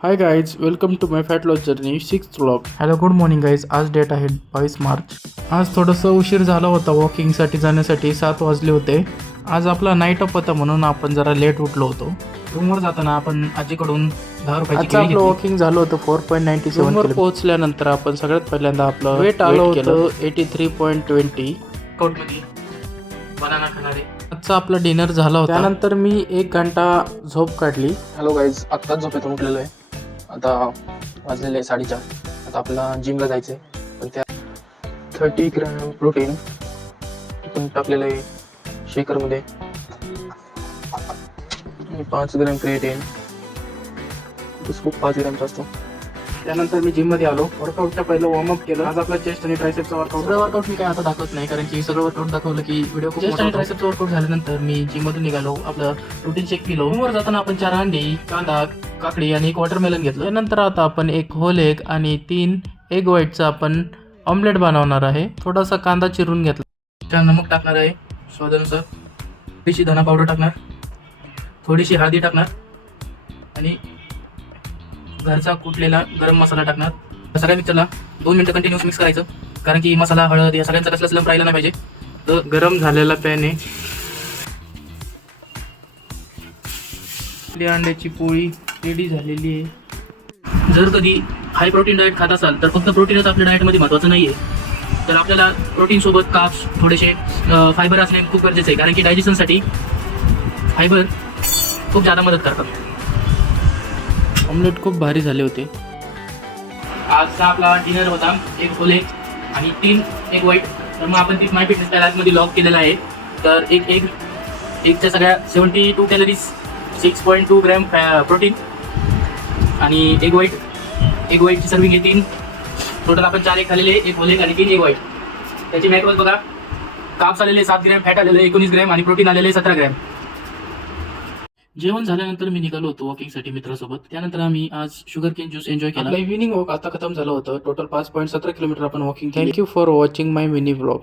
High guys, welcome to my fat loss journey 6th vlog. Hello, good morning guys. आज date आहे 22 मार्च. आज थोडंसं उशीर झाला होता वॉकिंगसाठी जाण्यासाठी. 7 वाजले होते. आज आपला नाईट ऑफ होता म्हणून आपण जरा लेट उठलो होतो. रूमवर जाताना आपण आजीकडून 10 रुपयाची केळी घेतली. वॉकिंग झालं होतं 4.97 किलोमीटर. पोहोचल्यानंतर आपण सगळ्यात पहिल्यांदा आपलं वेट आलं होतं 83.20. कोटमध्ये बनाना खाणारे. आजचा आपला डिनर झाला होता. त्यानंतर मी 1 घंटा झोप काढली. हॅलो गाईज, आत्ताच झोपेतून उठलेलो आहे. आता वाजलेले 4:30. आता आपल्याला जिमला जायचं आहे. पण त्या 30 ग्रॅम प्रोटीन आपण टाकलेलं आहे शेकरमध्ये. 5 ग्रॅम क्रिएटिन. खूप 5 ग्रॅमचा असतो. त्यानंतर मी जिममध्ये आलो. वर्कआउटच्या पहिलं वॉर्मअप केलं. आज आपला चेस्ट आणि ट्रायसेप्सचा वर्कआउट. सगळं वर्कआउट मी काय आता दाखवत नाही, कारण की सगळं वर्कआउट दाखवलं की व्हिडिओ खूप चेस्ट आणि ट्रायसेप्सचा वर्कआउट झाल्यानंतर मी जिममधून निघालो. आपलं प्रोटीन शेक पिलो. रूमवर जाताना आपण 4 अंडी, कांदा, काकडी आणि 1 वॉटरमेलन घेतलं. त्यानंतर आता आपण 1 होल एग आणि 3 एग व्हाईटचा आपण ऑमलेट बनवणार आहे. थोडासा कांदा चिरून घेतला. त्या नमक टाकणार आहे स्वादानुसार. थोडीशी धना पावडर टाकणार, थोडीशी हळदी टाकणार आणि घरचा कुटलेला गरम मसाला टाकणार. सगळ्या मिक्सरला 2 मिनिटं कंटिन्यूस मिक्स करायचं, कारण की मसाला, हळद या सगळ्यांचा कसलाच लंप राहिला नाही पाहिजे. तर गरम झालेला पॅन आहे. आपली अंड्याची पोळी रेडी झालेली आहे. जर कधी हाय प्रोटीन डाएट खात असाल तर फक्त प्रोटीनच आपल्या डाएटमध्ये महत्त्वाचं नाही आहे. तर आपल्याला प्रोटीनसोबत कार्ब्स, थोडेसे फायबर असणे खूप गरजेचं आहे, कारण की डायजेशनसाठी फायबर खूप जादा मदत करतात. ऑमलेट खूप भारी झाले होते. आजचा आपला डिनर होता 1 होल एग आणि 3 एग व्हाईट. तर मग आपण ती माय फिटनेस पॅलेसमध्ये लॉग केलेला आहे. तर एक एगच्या सगळ्या 72 कॅलरीज, 6.2 ग्रॅम प्रोटीन आणि एग व्हाईटची सर्विंग आहे 3. टोटल आपण 4 एग खाल्लेले, 1 होल एग आणि 3 एग व्हाईट. त्याची मॅक्रोज बघा. कार्ब्स आलेले 7 ग्रॅम, फॅट आलेले 19 ग्रॅम आणि प्रोटीन आलेले 17 ग्रॅम. जेवण झाल्यानंतर मी निघालो होतो वॉकिंगसाठी मित्रासोबत. त्यानंतर आम्ही आज शुगर केन ज्यूस एन्जॉय केला. आपला इव्हिनिंग वॉक आता खतम झालं होतं. टोटल 5.17 किलोमीटर आपण walking. Thank you for watching my mini vlog.